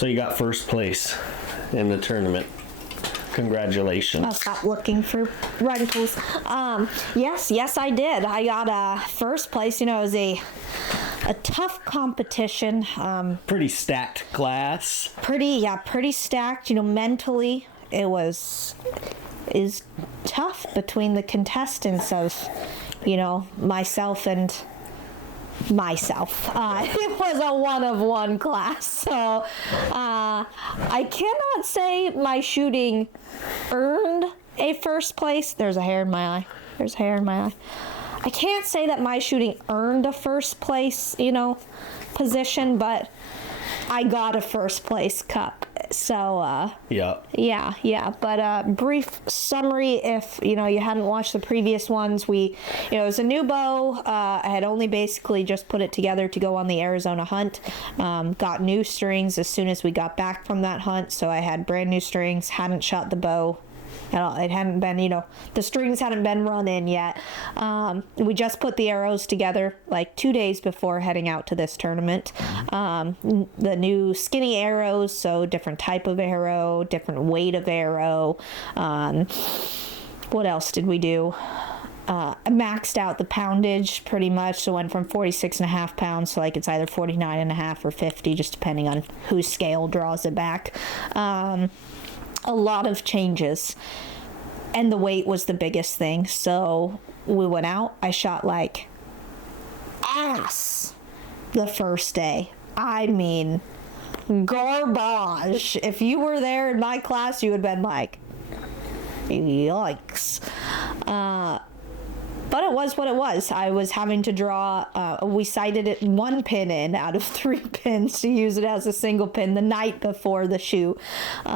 So you got first place in the tournament. Congratulations. I'll stop looking for rifles. Yes, I did. I got first place. You know, it was a tough competition. Pretty stacked class. Pretty stacked. You know, mentally, it is tough between the contestants of, you know, myself. It was a 1-of-1 class, so I cannot say my shooting earned a first place. There's a hair in my eye. I can't say that my shooting earned a first place, you know, position, but I got a first place cup. So yeah. But brief summary, if you know you hadn't watched the previous ones, it was a new bow. I had only basically just put it together to go on the Arizona hunt. Got new strings as soon as we got back from that hunt, so I had brand new strings. Hadn't shot the bow. It hadn't been, you know, the strings hadn't been run in yet. We just put the arrows together like 2 days before heading out to this tournament. The new skinny arrows, so different type of arrow, different weight of arrow. What else did we do? I maxed out the poundage pretty much, so went from 46.5 pounds to like it's either 49.5 or 50, just depending on whose scale draws it back. A lot of changes, and the weight was the biggest thing. So we went out. I shot like ass the first day. I mean, garbage. If you were there in my class, you would have been like, yikes. But it was what it was. I was having to draw, we sighted it 1 pin in out of 3 pins to use it as a single pin the night before the shoot. So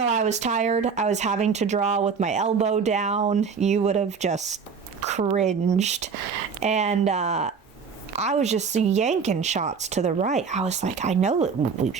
I was tired. I was having to draw with my elbow down. You would have just cringed. And I was just yanking shots to the right. I was like, I know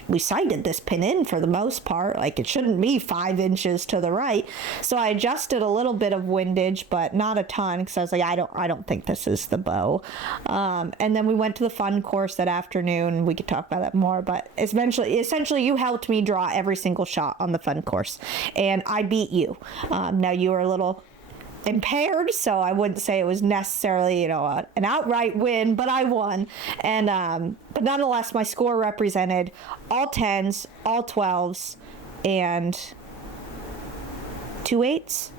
we sighted this pin in for the most part. Like, it shouldn't be 5 inches to the right. So I adjusted a little bit of windage, but not a ton, because I was like, I don't think this is the bow. And then we went to the fun course that afternoon. We could talk about that more, but essentially you helped me draw every single shot on the fun course, and I beat you. Now you were a little impaired, so I wouldn't say it was necessarily, you know, an outright win, but I won. And but nonetheless, my score represented all 10s, all 12s, and 2 8s,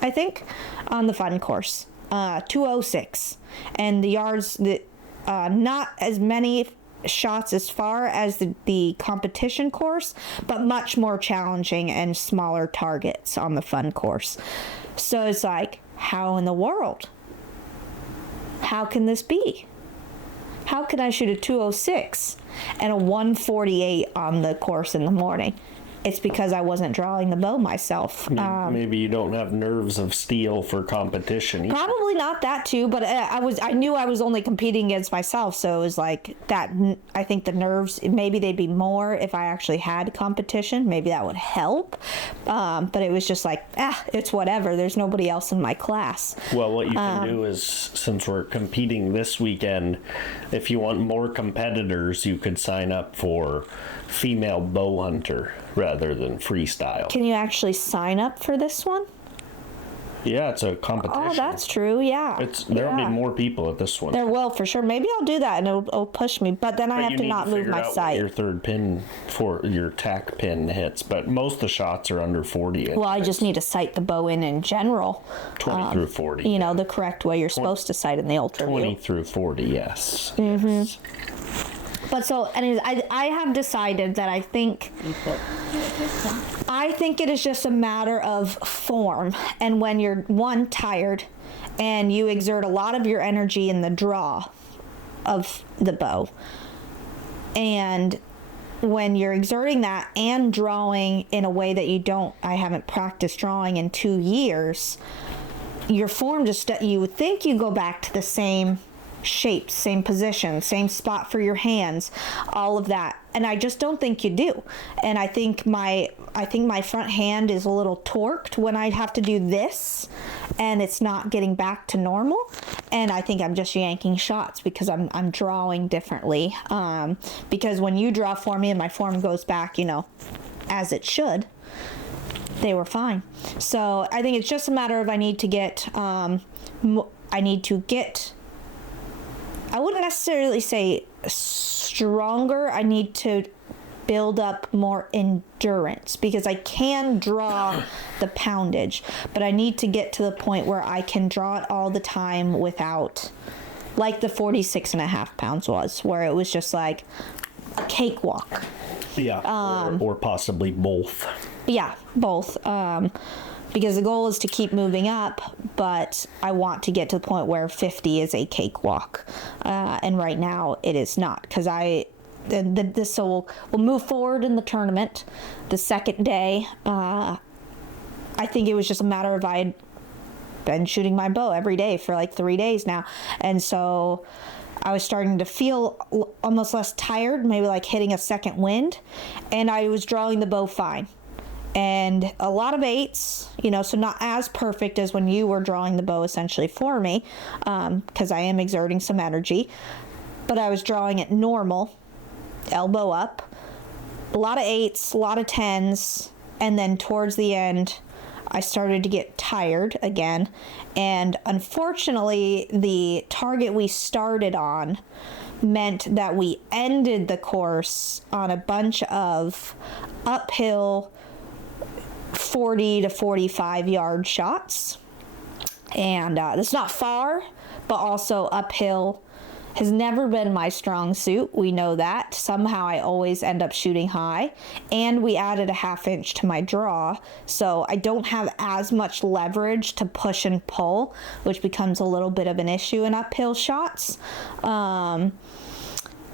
I think, on the fun course. 206, and the yards that not as many shots as far as the competition course, but much more challenging and smaller targets on the fun course. So it's like, how in the world? How can this be? How can I shoot a 206 and a 148 on the course in the morning? It's because I wasn't drawing the bow myself. Maybe you don't have nerves of steel for competition either. Probably not that too, but I knew I was only competing against myself, so it was like that. I think the nerves, maybe they'd be more if I actually had competition. Maybe that would help. But it was just like, it's whatever. There's nobody else in my class. Well, what you can do is, since we're competing this weekend, if you want more competitors, you could sign up for female bow hunter rather than freestyle. Can you actually sign up for this one? Yeah, it's a competition. Oh, that's true. Yeah. There'll be more people at this one. There will, for sure. Maybe I'll do that and it'll push me. But then I have to not move my sight. Your third pin for your tack pin hits, but most of the shots are under 40. Well, I just need to sight the bow in general. 20 through 40. You know, the correct way you're supposed to sight in the ultra view. 20 through 40, yes. Mm-hmm. Yes. But so, anyways, I have decided that I think it is just a matter of form. And when you're, tired, and you exert a lot of your energy in the draw of the bow, and when you're exerting that and drawing in a way that I haven't practiced drawing in 2 years, your form you would think you go back to the same shape, same position, same spot for your hands, all of that and I just don't think you do. And I think my front hand is a little torqued when I have to do this, and it's not getting back to normal. And I think I'm just yanking shots because I'm drawing differently. Because when you draw for me and my form goes back, as it should, they were fine. So I think it's just a matter of I need to get, I wouldn't necessarily say stronger. I need to build up more endurance, because I can draw the poundage, but I need to get to the point where I can draw it all the time without, like the 46.5 pounds was, where it was just like a cakewalk. Yeah, or possibly both. Yeah, both. Because the goal is to keep moving up, but I want to get to the point where 50 is a cakewalk. And right now it is not, because so we'll move forward in the tournament. The second day, I think it was just a matter of I had been shooting my bow every day for like 3 days now. And so I was starting to feel almost less tired, maybe like hitting a second wind. And I was drawing the bow fine. And a lot of 8s, so not as perfect as when you were drawing the bow essentially for me, because I am exerting some energy. But I was drawing it normal, elbow up, a lot of 8s, a lot of 10s, and then towards the end, I started to get tired again. And unfortunately, the target we started on meant that we ended the course on a bunch of uphill 40 to 45 yard shots. And it's not far, but also uphill has never been my strong suit. We know that. Somehow I always end up shooting high. And we added a 1/2 inch to my draw, so I don't have as much leverage to push and pull, which becomes a little bit of an issue in uphill shots. So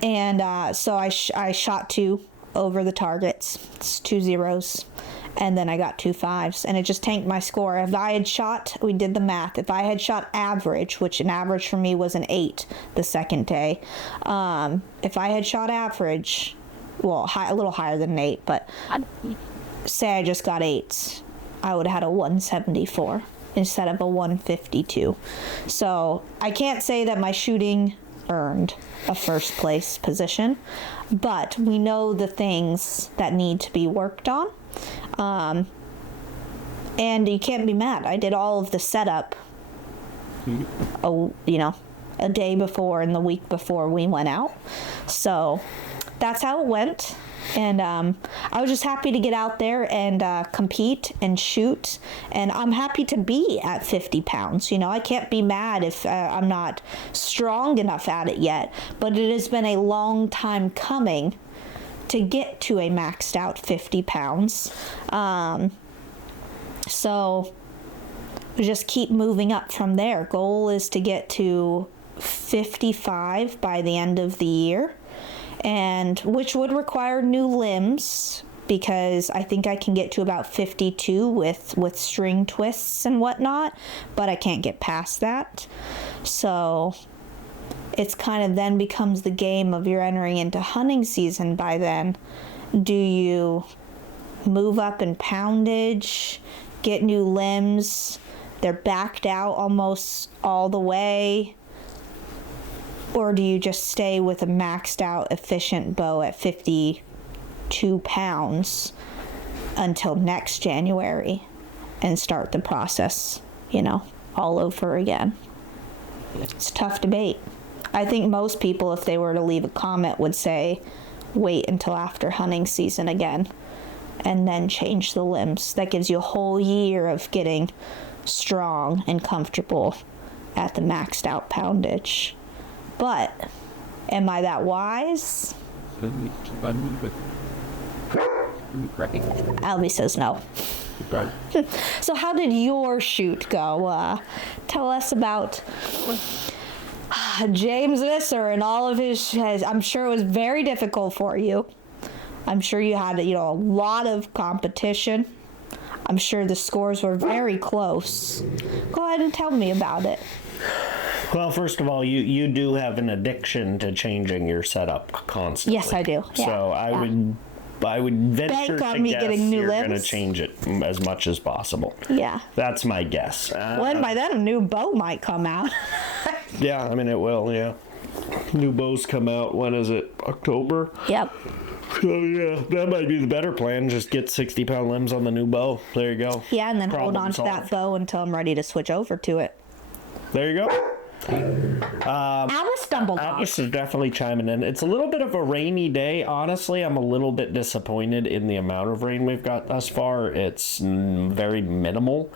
I shot 2 over the targets. It's 2 zeros. And then I got 2 5s, and it just tanked my score. If I had shot, we did the math, if I had shot average, which an average for me was an 8 the second day, if I had shot average, well, a little higher than an 8, but say I just got 8s, I would have had a 174 instead of a 152. So I can't say that my shooting earned a first place position, but we know the things that need to be worked on. And you can't be mad. I did all of the setup, a day before and the week before we went out. So that's how it went. And I was just happy to get out there and compete and shoot. And I'm happy to be at 50 pounds. I can't be mad if I'm not strong enough at it yet. But it has been a long time coming to get to a maxed out 50 pounds. So we just keep moving up from there. Goal is to get to 55 by the end of the year, and which would require new limbs, because I think I can get to about 52 with string twists and whatnot, but I can't get past that. So it's kind of then becomes the game of you're entering into hunting season by then. Do you move up in poundage, get new limbs, they're backed out almost all the way, or do you just stay with a maxed out efficient bow at 52 pounds until next January and start the process, all over again? It's a tough debate. I think most people, if they were to leave a comment, would say wait until after hunting season again and then change the limbs. That gives you a whole year of getting strong and comfortable at the maxed out poundage. But am I that wise? Albie says no. So how did your shoot go? Tell us about James Visser and all of his, I'm sure it was very difficult for you. I'm sure you had, a lot of competition. I'm sure the scores were very close. Go ahead and tell me about it. Well, first of all, you do have an addiction to changing your setup constantly. Yes, I do. Yeah. So I would venture Bank on to me guess getting new you're going to limbs. change it as much as possible. Yeah. That's my guess. Well, and by then a new bow might come out. Yeah, I mean, it will, yeah. New bows come out, when is it? October? Yep. So, yeah, that might be the better plan. Just get 60-pound limbs on the new bow. There you go. Yeah, and then Problem hold on to that solved. bow until I'm ready to switch over to it. There you go. Alice stumbled on. Atlas is definitely chiming in. It's a little bit of a rainy day. Honestly, I'm a little bit disappointed in the amount of rain we've got thus far. It's very minimal.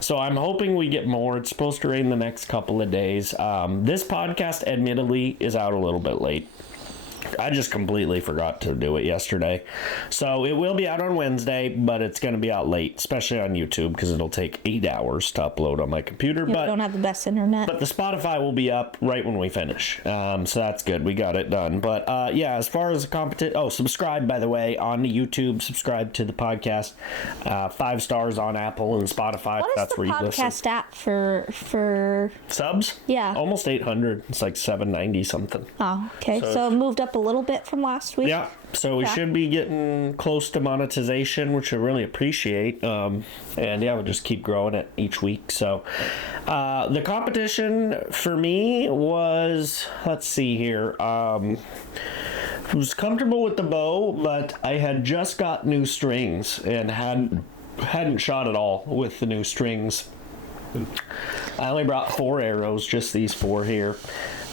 So I'm hoping we get more. It's supposed to rain the next couple of days. This podcast, admittedly, is out a little bit late. I just completely forgot to do it yesterday. So it will be out on Wednesday, but it's going to be out late, especially on YouTube, because it'll take 8 hours to upload on my computer. You But don't have the best internet. But the Spotify will be up right when we finish. So that's good. We got it done. But yeah, as far as the competition... Oh, subscribe, by the way, on YouTube. Subscribe to the podcast. 5 stars on Apple and Spotify. What is That's the where you listen. podcast app for... Subs? Yeah. Almost 800. It's like 790 something. Oh, okay. So it moved up a little bit from last week? Yeah. So we should be getting close to monetization, which I really appreciate. And yeah, we'll just keep growing it each week. So the competition for me was, let's see here. I was comfortable with the bow, but I had just got new strings and hadn't shot at all with the new strings. I only brought 4 arrows, just these 4 here.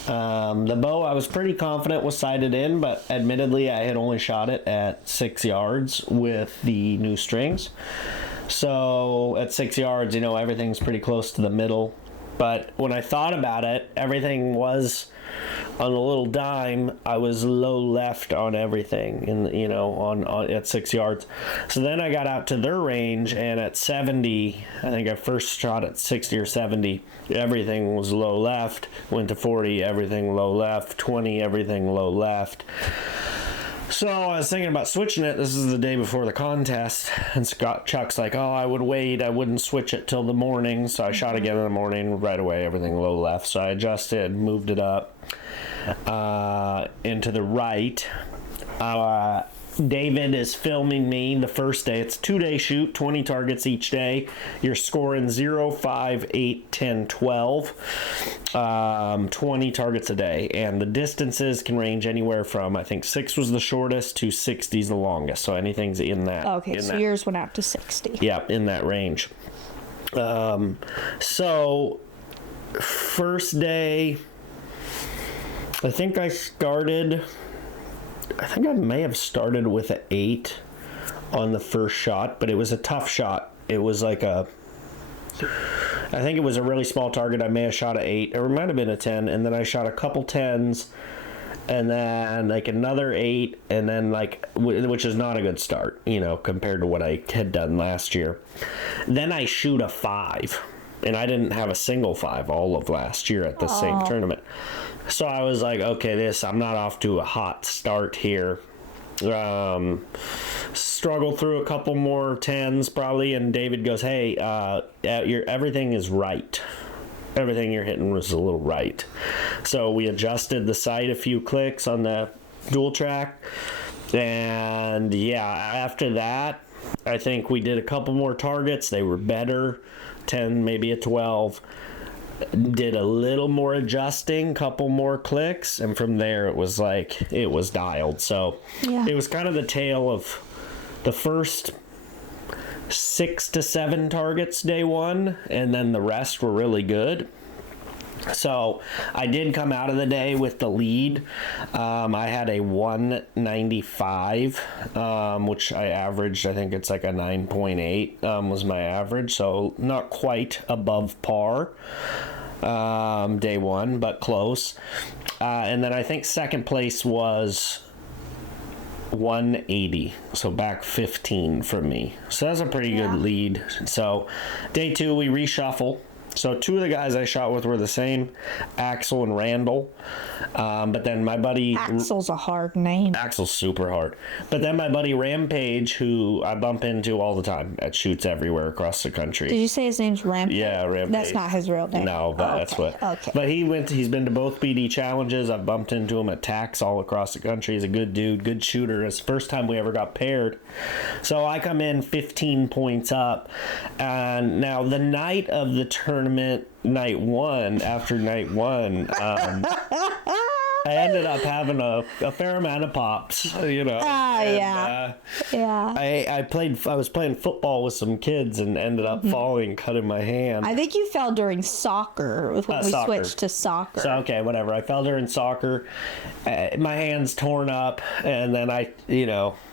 The bow I was pretty confident was sighted in, but admittedly I had only shot it at 6 yards with the new strings. So at 6 yards, you know, everything's pretty close to the middle. But when I thought about it, everything was on a little dime. I was low left on everything, on at 6 yards. So then I got out to their range, and at 70, I think I first shot at 60 or 70. Everything was low left. Went to 40, everything low left. 20, everything low left. So I was thinking about switching it. This is the day before the contest, and Chuck's like, "Oh, I would wait. I wouldn't switch it till the morning." So I shot again in the morning, right away. Everything low left. So I adjusted, moved it up into the right. David is filming me the first day. It's a 2-day shoot, 20 targets each day. You're scoring 0, 5, 8, 10, 12. 20 targets a day. And the distances can range anywhere from, I think 6 was the shortest to 60 is the longest. So anything's in that. Okay, so yours went out to 60. Yeah, in that range. So first day, I think I may have started with an 8 on the first shot, but it was a tough shot. It was like I think it was a really small target. I may have shot an 8, or it might have been a 10, and then I shot a couple 10s, and then like another 8, and then which is not a good start, compared to what I had done last year. Then I shoot a 5, and I didn't have a single 5 all of last year at the same tournament. So I was like, okay, I'm not off to a hot start here. Struggle through a couple more 10s probably, and David goes, "Hey, everything is right. Everything you're hitting was a little right." So we adjusted the sight a few clicks on the dual track, and yeah, after that, I think we did a couple more targets. They were better, 10, maybe a 12. Did a little more adjusting, couple more clicks, and from there it was dialed. So Yeah. It was kind of the tale of the first 6 to 7 targets day 1, and then the rest were really good. So I did come out of the day with the lead. I had a 195, which I averaged. I think it's like a 9.8 was my average. So not quite above par day 1, but close. And then I think second place was 180, so back 15 from me. So that's a pretty good lead. So day 2 we reshuffle. So 2 of the guys I shot with were the same, Axel and Randall. But then my buddy... Axel's a hard name. Axel's super hard. But then my buddy Rampage, who I bump into all the time at shoots everywhere across the country. Did you say his name's Rampage? Yeah, Rampage. That's not his real name. No, but that's what. Okay. But he's been to both BD challenges. I've bumped into him at TAX all across the country. He's a good dude, good shooter. It's the first time we ever got paired. So I come in 15 points up. And now the night of the tournament, after night one, I ended up having a fair amount of pops, you know. Yeah. I was playing football with some kids and ended up falling, cutting my hand. I think you fell during soccer when we switched to soccer. So, okay, whatever. I fell during soccer. My hand's torn up, and then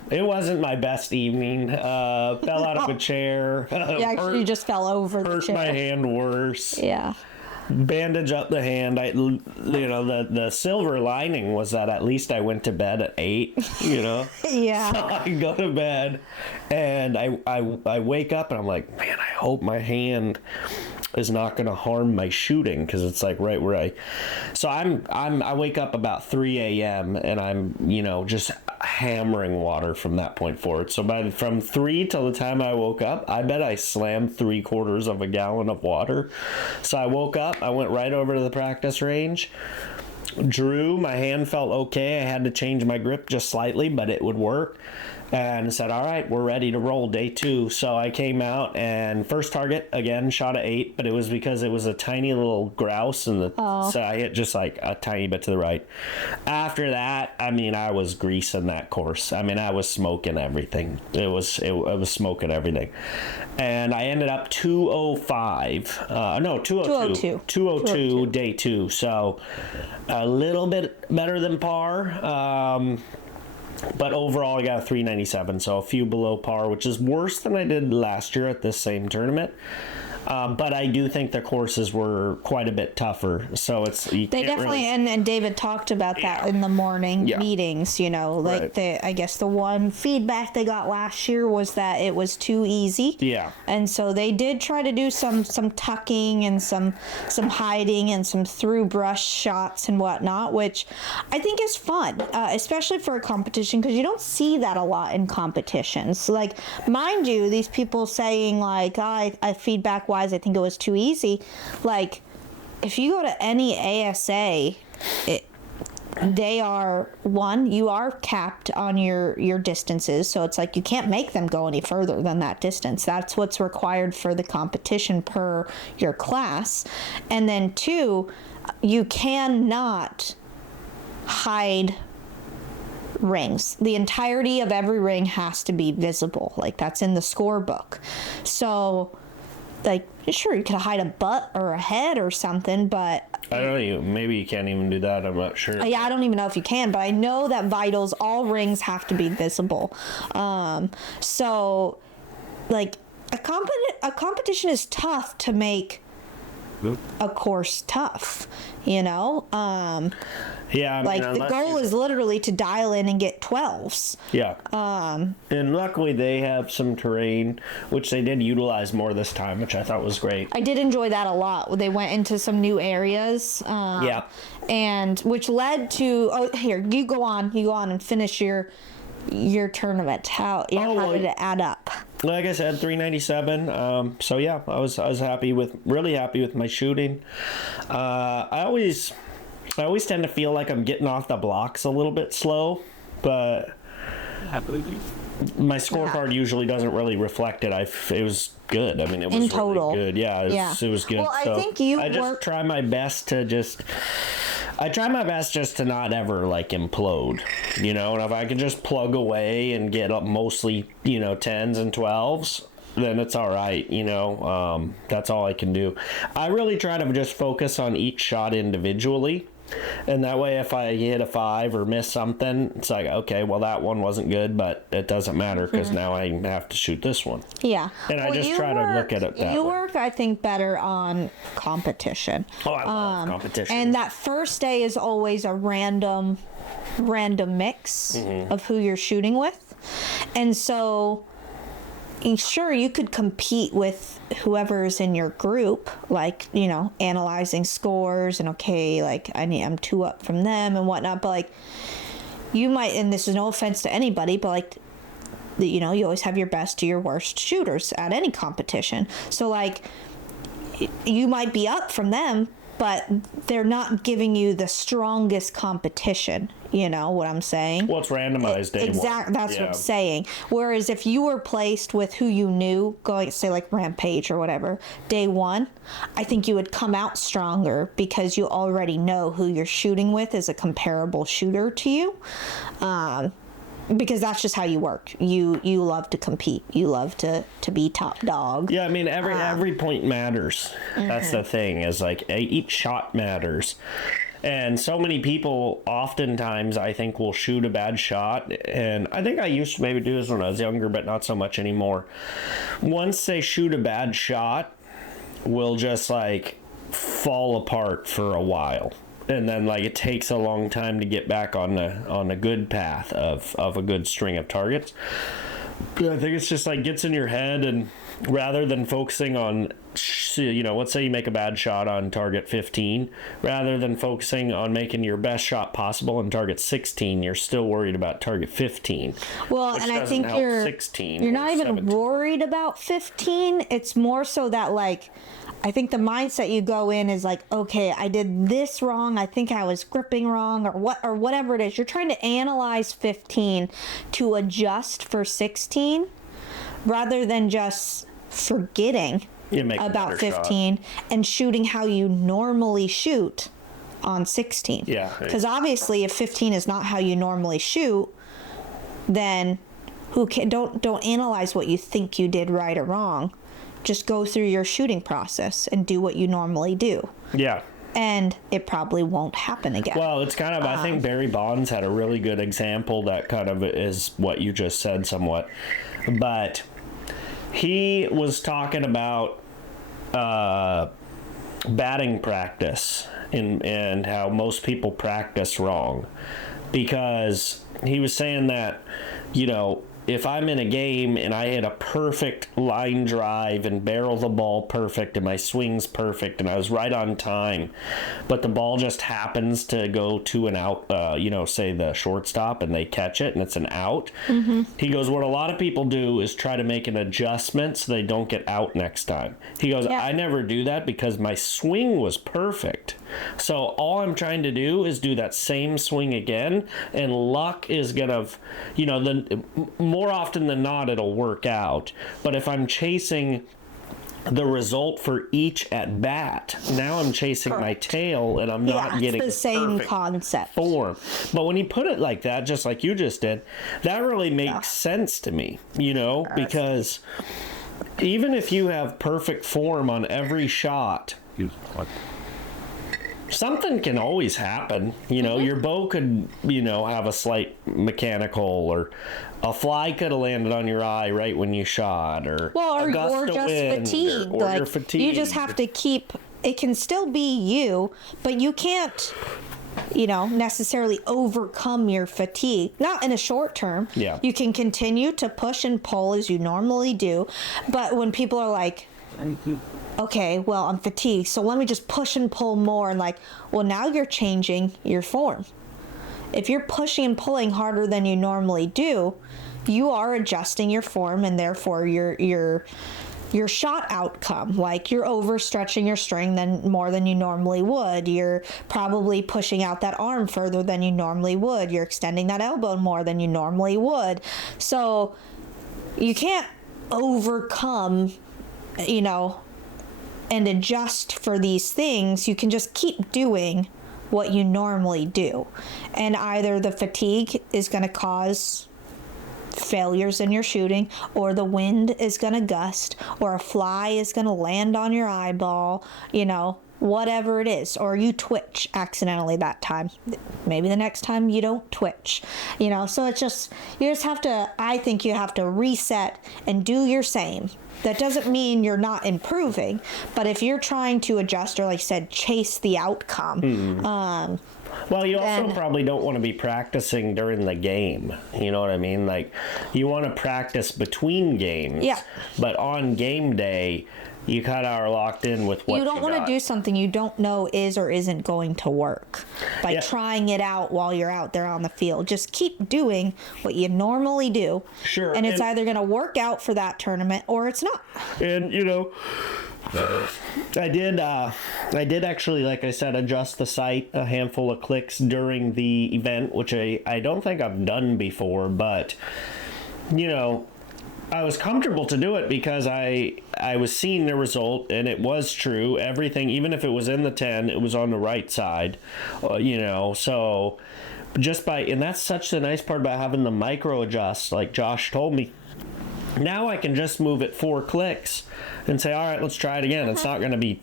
it wasn't my best evening. Fell out of a chair. Yeah, actually, you just fell over the hurt chair. my hand worse. Yeah. Bandage up the hand. The silver lining was that at least I went to bed at 8. Yeah. So I go to bed, and I wake up and I'm like, man, I hope my hand is not going to harm my shooting, because it's like right where I wake up about 3 a.m. and I'm just hammering water from that point forward. So from 3 till the time I woke up, I bet I slammed 3/4 of a gallon of water. So I woke up, I went right over to the practice range, drew, my hand felt okay. I had to change my grip just slightly, but it would work. And said, all right, we're ready to roll day 2. So I came out, and first target, again, shot at 8, but it was because it was a tiny little grouse, so I hit just like a tiny bit to the right. After that, I was greasing that course. I was smoking everything. It was smoking everything. And I ended up 205. 202. 202 day 2. So a little bit better than par. But overall, I got a 397, so a few below par, which is worse than I did last year at this same tournament. But I do think the courses were quite a bit tougher. So they definitely, and David talked about that in the morning meetings. I guess the one feedback they got last year was that it was too easy. Yeah. And so they did try to do some tucking and some hiding and some through brush shots and whatnot, which I think is fun, especially for a competition, because you don't see that a lot in competitions. Like, mind you, these people saying like, I feedback wise, I think it was too easy. Like, if you go to any ASA, you are capped on your distances, so it's like you can't make them go any further than that distance. That's what's required for the competition per your class. And then 2, you cannot hide rings. The entirety of every ring has to be visible. Like, that's in the scorebook. So, like, sure, you could hide a butt or a head or something, but I don't know. Maybe you can't even do that. I'm not sure. Yeah, I don't even know if you can, but I know that vitals, all rings have to be visible. So, like, a competition is tough to make a course tough, Yeah, the goal is literally to dial in and get 12s. Yeah. And luckily they have some terrain, which they did utilize more this time, which I thought was great. I did enjoy that a lot. They went into some new areas. And which led to, here, you go on and finish your tournament. How did it add up? Like I said, 397. So yeah, I was really happy with my shooting. I always tend to feel like I'm getting off the blocks a little bit slow, but my scorecard usually doesn't really reflect it. It was good. It was in total really good. Yeah, it was good. Well, I think I just try my best to not ever like implode, and if I can just plug away and get up mostly, 10s and 12s, then it's all right, that's all I can do. I really try to just focus on each shot individually. And that way, if I hit a 5 or miss something, it's like, okay, well, that one wasn't good, but it doesn't matter because now I have to shoot this one. Yeah. And I just try to look at it that way. You work, I think, better on competition. Oh, I love competition. And that first day is always a random mix of who you're shooting with. And so sure, you could compete with whoever's in your group, like, analyzing scores and, okay, like, I'm 2 up from them and whatnot, but, like, you might, and this is no offense to anybody, but, like, you always have your best to your worst shooters at any competition. So, like, you might be up from them, but they're not giving you the strongest competition. You know what I'm saying? Well, it's randomized day one. Exactly. That's what I'm saying. Whereas if you were placed with who you knew, going, say, like Rampage or whatever, day one, I think you would come out stronger because you already know who you're shooting with is a comparable shooter to you. Because that's just how you work. You love to compete. You love to be top dog. Yeah, I mean, every point matters. That's the thing, is like each shot matters. And so many people oftentimes, I think, will shoot a bad shot. And I think I used to maybe do this when I was younger, but not so much anymore. Once they shoot a bad shot, will just like fall apart for a while. And then like it takes a long time to get back on a good path of a good string of targets. But I think it's just like gets in your head, and rather than focusing on, let's say you make a bad shot on target 15, rather than focusing on making your best shot possible on target 16, you're still worried about target 15. Well, and I think you're not even 17. worried about 15. It's more so that, like, I think the mindset you go in is like, okay, I did this wrong. I think I was gripping wrong, or whatever it is. You're trying to analyze 15 to adjust for 16, rather than just forgetting about 15 and shooting how you normally shoot on 16. Yeah. Because obviously, if 15 is not how you normally shoot, then don't analyze what you think you did right or wrong. Just go through your shooting process and do what you normally do. Yeah. And it probably won't happen again. Well, it's kind of, I think Barry Bonds had a really good example that kind of is what you just said somewhat. But he was talking about batting practice and how most people practice wrong. Because he was saying that, if I'm in a game and I hit a perfect line drive and barrel the ball perfect and my swing's perfect and I was right on time, but the ball just happens to go to an out, say the shortstop, and they catch it and it's an out. Mm-hmm. He goes, what a lot of people do is try to make an adjustment so they don't get out next time. He goes, I never do that because my swing was perfect. So all I'm trying to do is do that same swing again, and luck is gonna, more often than not, it'll work out. But if I'm chasing the result for each at bat, now I'm chasing my tail, and I'm not getting the same concept form. But when you put it like that, just like you just did, that really makes sense to me, because even if you have perfect form on every shot, something can always happen. Your bow could, have a slight mechanical, or a fly could have landed on your eye right when you shot, or just fatigue. Or you're fatigued. You just have to keep. It can still be you, but you can't, necessarily overcome your fatigue. Not in a short term. Yeah. You can continue to push and pull as you normally do, but when people are like, okay, well, I'm fatigued, so let me just push and pull more, and now you're changing your form. If you're pushing and pulling harder than you normally do, you are adjusting your form, and therefore your shot outcome. Like, you're overstretching your string more than you normally would. You're probably pushing out that arm further than you normally would. You're extending that elbow more than you normally would. So you can't overcome, and adjust for these things. You can just keep doing what you normally do. And either the fatigue is going to cause failures in your shooting, or the wind is going to gust, or a fly is going to land on your eyeball, whatever it is, or you twitch accidentally that time. Maybe the next time you don't twitch, so it's just, I think you have to reset and do your same. That doesn't mean you're not improving, but if you're trying to adjust, or like I said, chase the outcome, Well, you also then- probably don't want to be practicing during the game. You know what I mean? Like, you want to practice between games. Yeah. But on game day, you kind of are locked in with what You don't want to got. do something you don't know is or isn't going to work by Yeah. trying it out while you're out there on the field. Just keep doing what you normally do. Sure, And it's and- either going to work out for that tournament or it's not. And, you know, I did actually, like I said, adjust the site a handful of clicks during the event, which I don't think I've done before, but, you know, I was comfortable to do it because I was seeing the result, and it was true. Everything, even if it was in the 10, it was on the right side, you know, so just by, and that's such the nice part about having the micro adjust, like Josh told me. Now I can just move it 4 clicks and say, all right, let's try it again. It's not going to be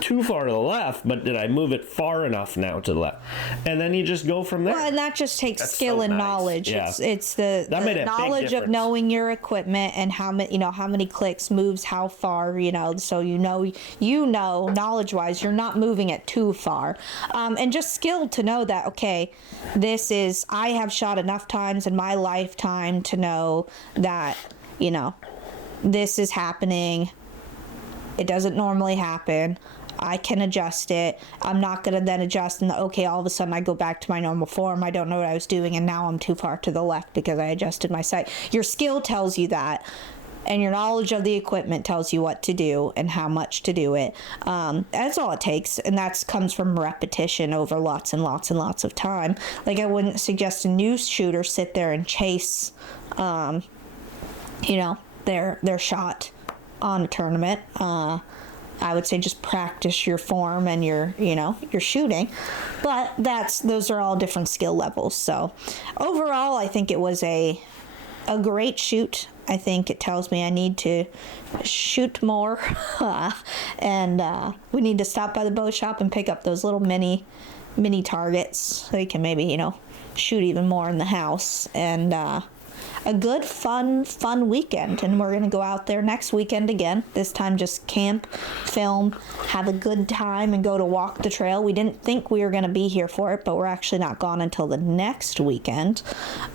too far to the left, but did I move it far enough now to the left? And then you just go from there. Well, and that just takes That's skill so and nice. knowledge. Yeah. It's the That made a big knowledge of difference. knowing your equipment and how many clicks moves how far, so you know knowledge wise you're not moving it too far, and just skill to know that, okay, I have shot enough times in my lifetime to know that this is happening. It doesn't normally happen. I can adjust it. I'm not going to then adjust and okay, all of a sudden I go back to my normal form. I don't know what I was doing and now I'm too far to the left because I adjusted my sight. Your skill tells you that, and your knowledge of the equipment tells you what to do and how much to do it. That's all it takes, and that comes from repetition over lots and lots and lots of time. Like, I wouldn't suggest a new shooter sit there and chase their shot on a tournament. I would say just practice your form and your shooting, but those are all different skill levels. So overall, I think it was a great shoot. I think it tells me I need to shoot more, and we need to stop by the bow shop and pick up those little mini targets so you can maybe shoot even more in the house. And a good fun weekend, and we're gonna go out there next weekend again. This time just camp, film, have a good time, and go to walk the trail. We didn't think we were gonna be here for it, but we're actually not gone until the next weekend,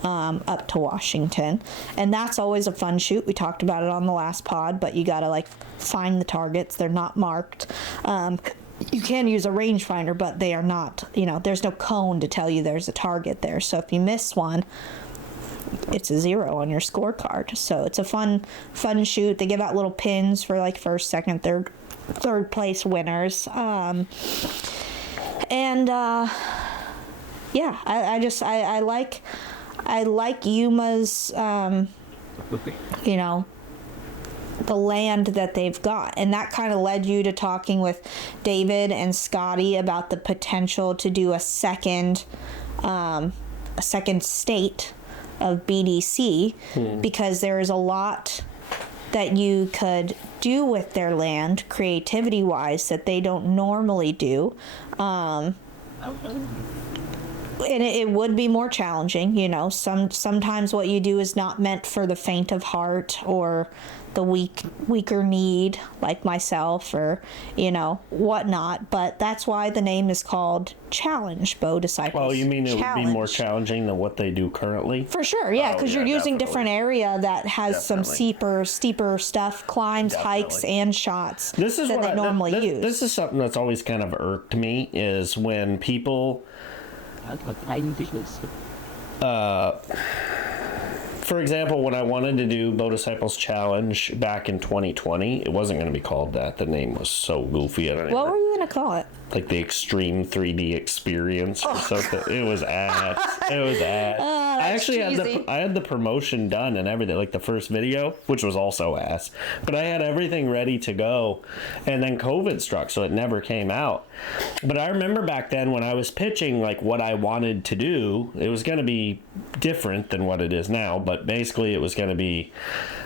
up to Washington, and that's always a fun shoot. We talked about it on the last pod, but you gotta find the targets. They're not marked. You can use a rangefinder, but they are not, there's no cone to tell you there's a target there. So if you miss one, it's a 0 on your scorecard. So it's a fun shoot. They give out little pins for first, second, third place winners. I like Yuma's, the land that they've got, and that kind of led you to talking with David and Scotty about the potential to do a second state of BDC, because there is a lot that you could do with their land creativity wise that they don't normally do, and it would be more challenging. Sometimes what you do is not meant for the faint of heart or the weaker need, like myself, or whatnot. But that's why the name is called Challenge Bow Disciples. Well, you mean it would be more Challenge. challenging than what they do currently? For sure, yeah, because yeah, you're using definitely. different area that has some steeper stuff, climbs, hikes, Definitely. and shots This is that what they normally use. This is something that's always kind of irked me, is when people, for example, when I wanted to do Bow Disciples Challenge back in 2020, it wasn't going to be called that. The name was so goofy. I don't What even, were you gonna call it? like the Extreme 3D Experience or something. It was ass. It was ass. I actually cheesy. had the promotion done and everything, like the first video, which was also ass. But I had everything ready to go, and then COVID struck, so it never came out. But I remember back then when I was pitching what I wanted to do, it was going to be different than what it is now. But basically, it was going to be,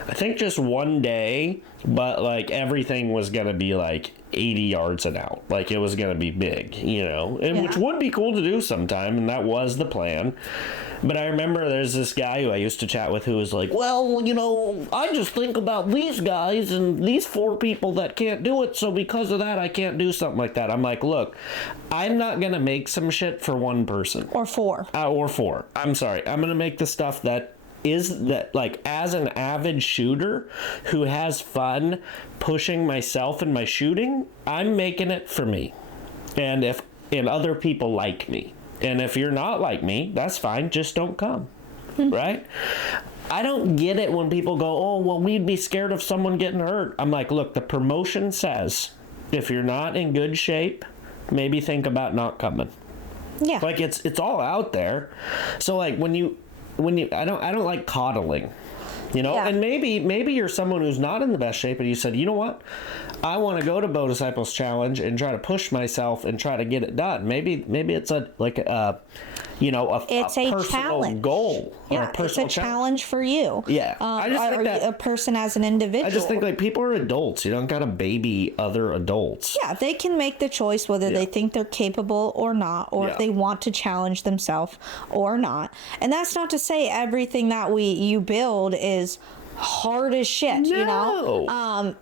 I think, just one day, but everything was going to be 80 yards and out. It was going to be big, and which would be cool to do sometime, and that was the plan. But I remember there's this guy who I used to chat with who was like, well, I just think about these guys and these 4 people that can't do it, so because of that, I can't do something like that. I'm like, look, I'm not going to make some shit for one person. Or 4. Or 4. I'm sorry. I'm going to make the stuff that is that, like, as an avid shooter who has fun pushing myself in my shooting, I'm making it for me. And other people like me. And if you're not like me, that's fine. Just don't come. Right? I don't get it when people go, oh, well, we'd be scared of someone getting hurt. I'm like, look, the promotion says if you're not in good shape, maybe think about not coming. Yeah. Like, it's all out there. So, like, when you I don't like coddling. Yeah. And maybe you're someone who's not in the best shape and you said, you know what? I want to go to Bow Disciples Challenge and try to push myself and try to get it done. Maybe it's a personal challenge. Goal. Yeah, or a personal it's a challenge for you. Yeah. I just think that a person as an individual. I just think, like, people are adults. You don't got to baby other adults. Yeah, they can make the choice whether they think they're capable or not, or if they want to challenge themselves or not. And that's not to say everything that you build is hard as shit.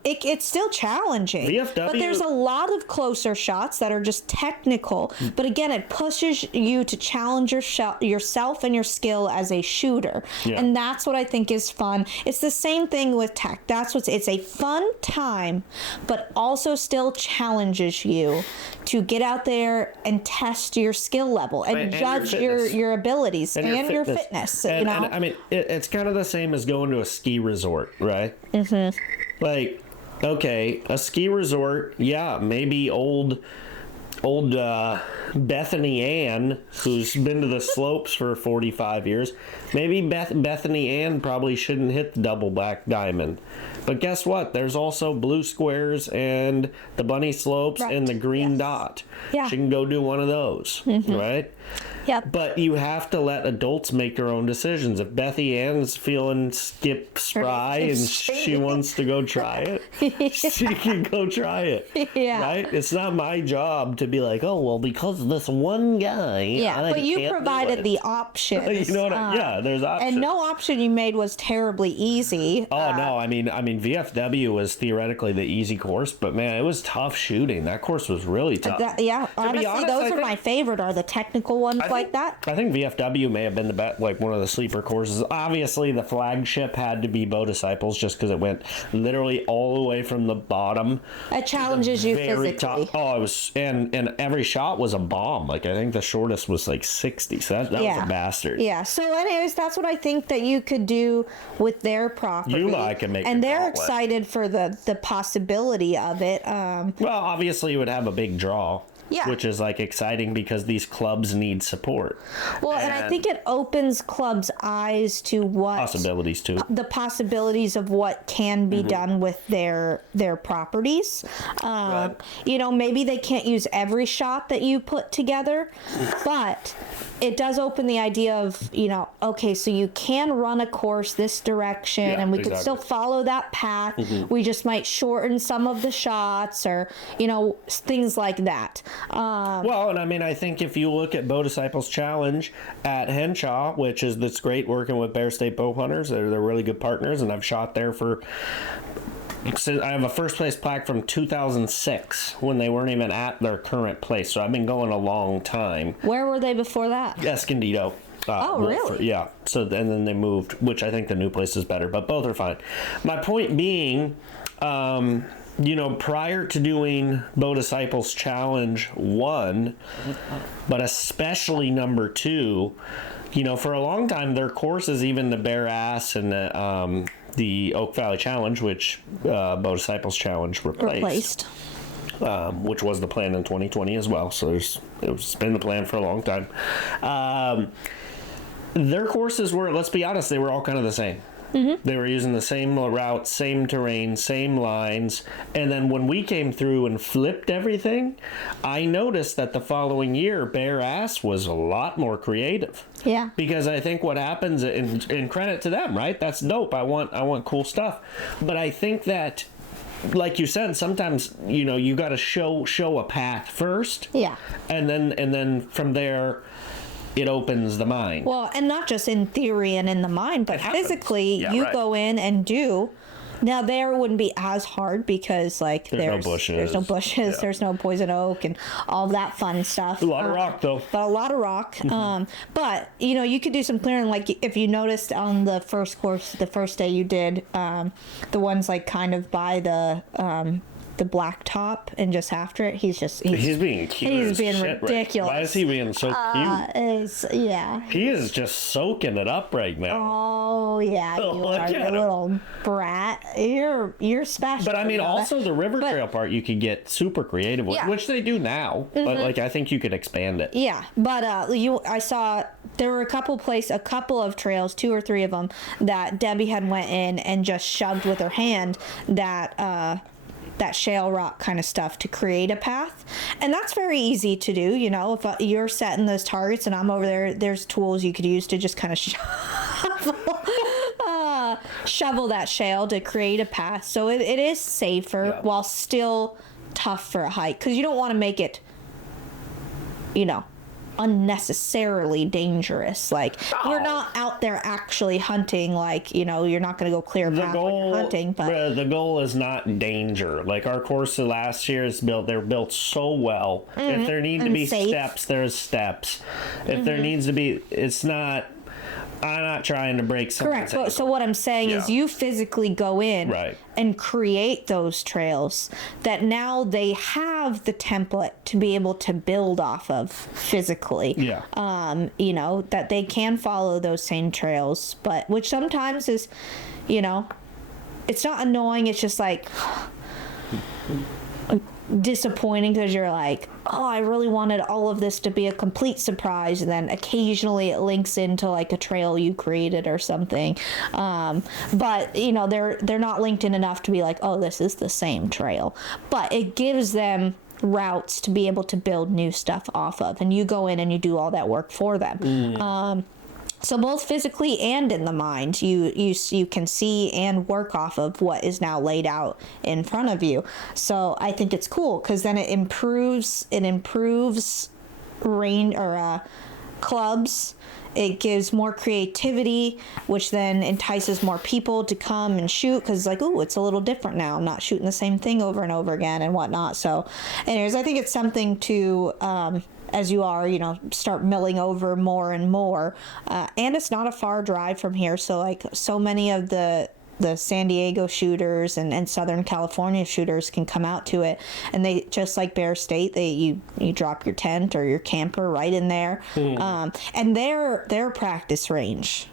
It's still challenging. VFW, but there's a lot of closer shots that are just technical. But again, it pushes you to challenge yourself and your skill as a shooter. Yeah. And that's what I think is fun. It's the same thing with tech. It's a fun time, but also still challenges you to get out there and test your skill level and judge your abilities and your fitness. And I mean, it's kind of the same as going to a ski resort, right? Mm-hmm. Like, okay, a ski resort, yeah, maybe old Bethany Ann, who's been to the slopes for 45 years, maybe Bethany Ann probably shouldn't hit the double black diamond. But guess what? There's also blue squares and the bunny slopes and the green dot. Yeah. She can go do one of those, right? Yep. But you have to let adults make their own decisions. If Bethy Ann's feeling skip spry and she wants to go try it, she can go try it. Yeah. Right? It's not my job to be like, oh, well, because of this one guy. Yeah, but you provided the options. You know what? There's options. And no option you made was terribly easy. Oh, no. I mean, VFW was theoretically the easy course, but man, it was tough shooting. That course was really tough. Honestly, those are my favorite, are the technical ones like that. I think VFW may have been the best, like one of the sleeper courses. Obviously, the flagship had to be Bow Disciples just because it went literally all the way from the bottom. It challenges you physically. Top. Oh, it was, and every shot was a bomb. Like, I think the shortest was like 60. So that was a bastard. Yeah. So, anyways, that's what I think that you could do with their property. Yuma can make, and they're excited for the possibility of it. Well, obviously, you would have a big draw. Yeah. Which is, like, exciting because these clubs need support. Well, and I think it opens clubs' eyes to what possibilities too. The possibilities of what can be done with their properties. Right. Maybe they can't use every shot that you put together, but it does open the idea of, okay, so you can run a course this direction, and we could still follow that path. We just might shorten some of the shots, or things like that. Well, and I mean, I think if you look at Bow Disciples Challenge at Henshaw, which is that's great working with Bear State Bow Hunters, they're really good partners, and I've shot there for. I have a first place plaque from 2006 when they weren't even at their current place, so I've been going a long time. Where were they before that? Escondido. Really? Yeah. So and then they moved, which I think the new place is better, but both are fine. My point being. Prior to doing Bow Disciples Challenge 1, but especially number 2, for a long time, their courses, even the Bear Ass and the Oak Valley Challenge, which Bow Disciples Challenge replaced. Which was the plan in 2020 as well. So it's been the plan for a long time. Their courses were, let's be honest, they were all kind of the same. They were using the same route, same terrain, same lines. And then when we came through and flipped everything, I noticed that the following year, Bear Ass was a lot more creative. Yeah. Because I think what happens, and credit to them, right? That's dope. I want cool stuff. But I think that, like you said, sometimes, you got to show a path first. Yeah. And then from there, it opens the mind. Well, and not just in theory and in the mind, but It happens. physically, Yeah, you right. go in and do. Now there wouldn't be as hard because like There's no there's no bushes. bushes, Yeah. there's no poison oak and all that fun stuff. A lot of rock, though. But a lot of rock. But you know, you could do some clearing. Like if you noticed on the first course, the first day you did, the ones like kind of by the black top and just after it, he's being cute. He's as being shit right- ridiculous. Why is he being so cute? yeah. He is just soaking it up right now. Oh yeah, you Look are, at you him. little brat. You're special. But I mean, you know also that. the river But- trail part, you could get super creative with, Yeah. which they do now. But like, I think you could expand it. Yeah, but I saw there were a couple of trails, 2 or 3 of them that Debbie had went in and just shoved with her hand that shale rock kind of stuff to create a path, and that's very easy to do. You know, if you're setting those targets and I'm over there, there's tools you could use to just kind of shovel that shale to create a path. So it is safer Yeah. while still tough for a hike, because you don't want to make it, you know, unnecessarily dangerous. Like we're not out there actually hunting, like, you know, you're not going to go clear a The path when goal, you're hunting, but the goal is not danger. Like our course of last year is built. They're built so well. If there need to And be safe. steps, there's steps. If there needs to be, it's not. I'm not trying to break something. correct. But, so what I'm saying is Yeah. you physically go in Right. and create those trails that now they have the template to be able to build off of physically. Yeah. You know, that they can follow those same trails, but which sometimes is, you know, it's not annoying, it's just like disappointing, because you're like, oh, I really wanted all of this to be a complete surprise, and then occasionally it links into like a trail you created or something, but you know, they're not linked in enough to be like, oh, this is the same trail, but it gives them routes to be able to build new stuff off of, and you go in and you do all that work for them. So both physically and in the mind, you can see and work off of what is now laid out in front of you. So I think it's cool, because then it improves range or clubs. It gives more creativity, which then entices more people to come and shoot, because like, ooh, it's a little different now. I'm not shooting the same thing over and over again and whatnot. So anyways, I think it's something to as you are, you know, start milling over more and more. And it's not a far drive from here. So like, so many of the San Diego shooters and Southern California shooters can come out to it, and they, just like Bear State, you drop your tent or your camper right in there. And their practice range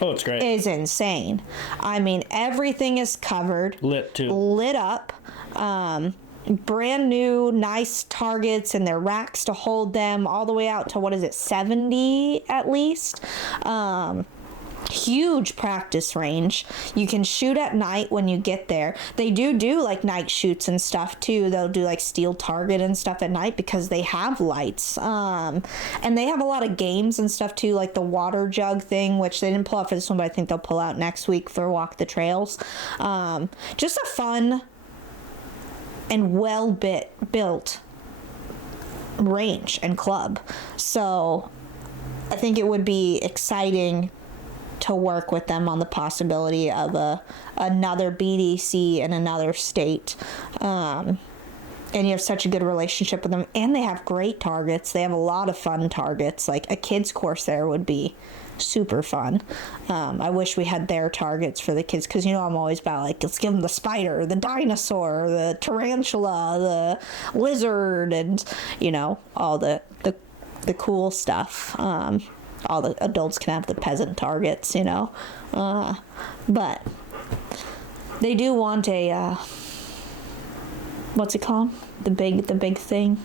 Oh, it's great. is insane. I mean, everything is covered, Lit too. lit up, brand new nice targets, and their racks to hold them all the way out to, what is it, 70 at least. Huge practice range. You can shoot at night when you get there. They do like night shoots and stuff too. They'll do like steel target and stuff at night because they have lights. And they have a lot of games and stuff too, like the water jug thing, which they didn't pull out for this one, but I think they'll pull out next week for Walk the Trails. Just a fun and well built range and club. So I think it would be exciting to work with them on the possibility of another BDC in another state. And you have such a good relationship with them, and they have great targets. They have a lot of fun targets. Like a kids course there would be super fun. I wish we had their targets for the kids, because, you know, I'm always about like, let's give them the spider, the dinosaur, the tarantula, the lizard, and, you know, all the cool stuff. All the adults can have the peasant targets, you know. But they do want a what's it called? The big thing.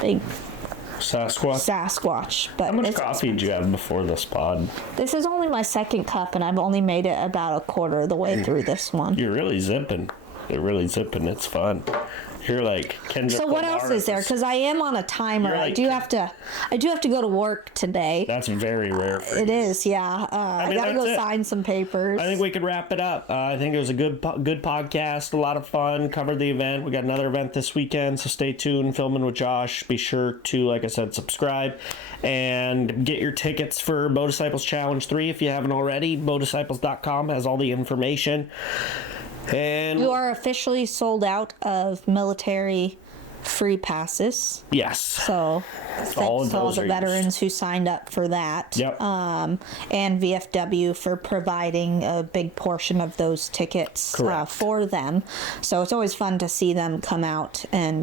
Big Sasquatch. But How much coffee did you have before this pod? this is only my second cup, and I've only made it about a quarter of the way through this one. You're really zipping. They're really zipping. It's fun. You're like Kendrick So what else is there? Because I am on a timer. You're I like- do have to go to work today. That's very rare. It is, yeah. I mean, gotta go that's it. sign some papers. I think we could wrap it up. I think it was a good podcast, a lot of fun. Covered the event. We got another event this weekend, so stay tuned. Filming with Josh. Be sure to, like I said, subscribe and get your tickets for Motorcycles Challenge 3 if you haven't already. Motorcycles.com has all the information. And You are officially sold out of military free passes. yes, So thanks to all those the are veterans who signed up for that. Yep. And VFW for providing a big portion of those tickets Correct. for them. So it's always fun to see them come out and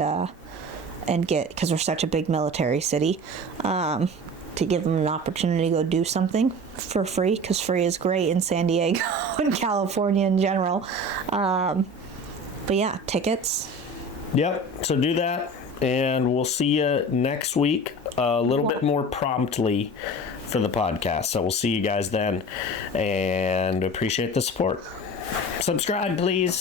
get, because we're such a big military city, to give them an opportunity to go do something for free, because free is great in San Diego and California in general. But yeah, tickets. Yep. So do that, and we'll see you next week a little bit more promptly for the podcast. So we'll see you guys then, and appreciate the support. Subscribe, please.